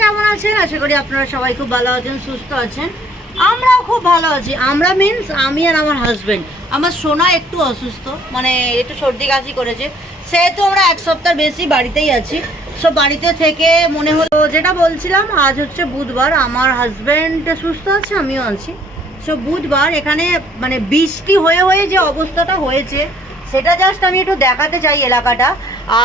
কেমন আছেন? আশা করি আপনারা সবাই খুব ভালো আছেন, সুস্থ আছেন। আমরাও খুব ভালো আছি। আমরা মিন্স আমি আর আমার হাজবেন্ড। আমার সোনা একটু অসুস্থ, মানে একটু সর্দি কাশি করেছে, সেহেতু আমরা এক সপ্তাহ বেশি বাড়িতেই আছি। সো বাড়িতে থেকে মনে হলো, যেটা বলছিলাম, আজ হচ্ছে বুধবার, আমার হাজবেন্ড সুস্থ আছে, আমিও আছি। সো বুধবার এখানে মানে বৃষ্টি হয়ে হয়ে যে অবস্থাটা হয়েছে সেটা জাস্ট আমি একটু দেখাতে চাই এলাকাটা।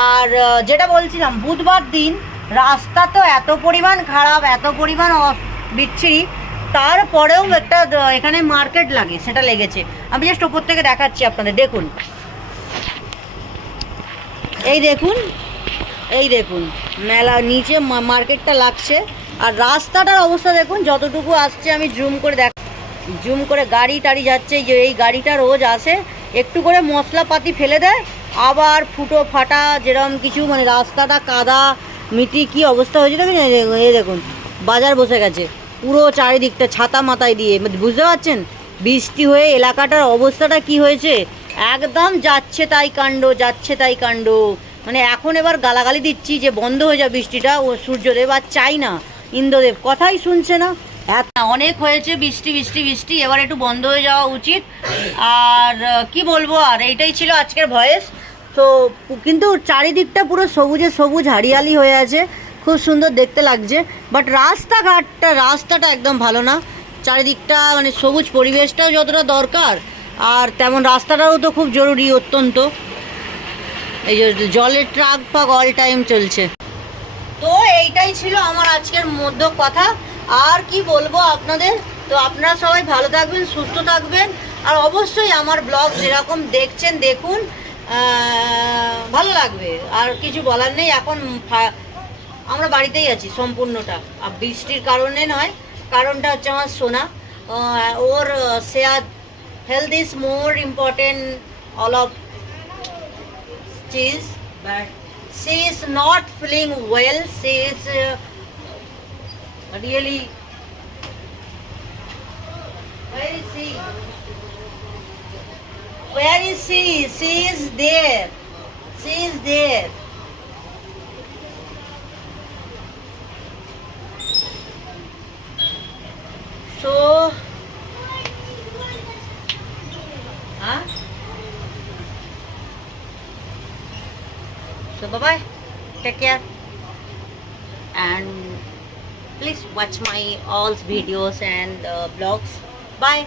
আর যেটা বলছিলাম, বুধবার দিন রাস্তা তো এত পরিমাণ খারাপ, এত পরিমাণ বিচ্ছিরি, তারপরেও একটা এখানে মার্কেট লাগে, সেটা লেগেছে। আমি জাস্ট ওপর থেকে দেখাচ্ছি আপনাদের, দেখুন, এই দেখুন, এই দেখুন মেলা নিচে মার্কেটটা লাগছে। আর রাস্তাটার অবস্থা দেখুন, যতটুকু আসছে আমি জুম করে গাড়ি টাড়ি যাচ্ছে, যে এই গাড়িটা রোজ আসে, একটু করে মশলাপাতি ফেলে দেয়, আবার ফুটো ফাটা যেরকম কিছু, মানে রাস্তাটা কাদা মিটি কি অবস্থা হয়েছে দেখুন। এই দেখুন বাজার বসে গেছে পুরো চারিদিকটা ছাতা মাথায় দিয়ে, বুঝতে পারছেন বৃষ্টি হয়ে এলাকাটার অবস্থাটা কি হয়েছে। একদম যাচ্ছে তাই কাণ্ড, যাচ্ছে তাই কাণ্ড। মানে এখন এবার গালাগালি দিচ্ছি যে বন্ধ হয়ে যাবে বৃষ্টিটা, ও সূর্যদেব আর চাই না, ইন্দ্রদেব কথাই শুনছে না। অনেক হয়েছে বৃষ্টি বৃষ্টি বৃষ্টি, এবার একটু বন্ধ হয়ে যাওয়া উচিত। আর কি বলবো, আর এইটাই ছিল আজকের ভয়েস। তো কিন্তু চারিদিকটা পুরো সবুজে সবুজ হারিয়ালি হয়ে আছে, খুব সুন্দর দেখতে লাগছে। বাট রাস্তাটা একদম ভালো না। চারিদিকটা মানে সবুজ পরিবেশটাও যতটা দরকার, আর তেমন রাস্তাটাও তো খুব জরুরি অত্যন্ত। এই যে জলের ট্রাক ফাক অল টাইম চলছে। তো এইটাই ছিল আমার আজকের মধ্য কথা। আর কি বলবো আপনাদের, তো আপনারা সবাই ভালো থাকবেন, সুস্থ থাকবেন। আর অবশ্যই আমার ব্লগ যেরকম দেখছেন দেখুন, ভালো লাগবে। আর কিছু বলার নেই, এখন আমরা বাড়িতেই আছি সম্পূর্ণটা। আর বৃষ্টির কারণে নয়, কারণটা হচ্ছে আমার সোনা, ওর সেহাত, health is more important all of চিজ, but she is not feeling well. She is really, where is she? Where is she? She is there. She is there. So huh? So bye bye, take care, and please watch my all videos and blogs. Bye.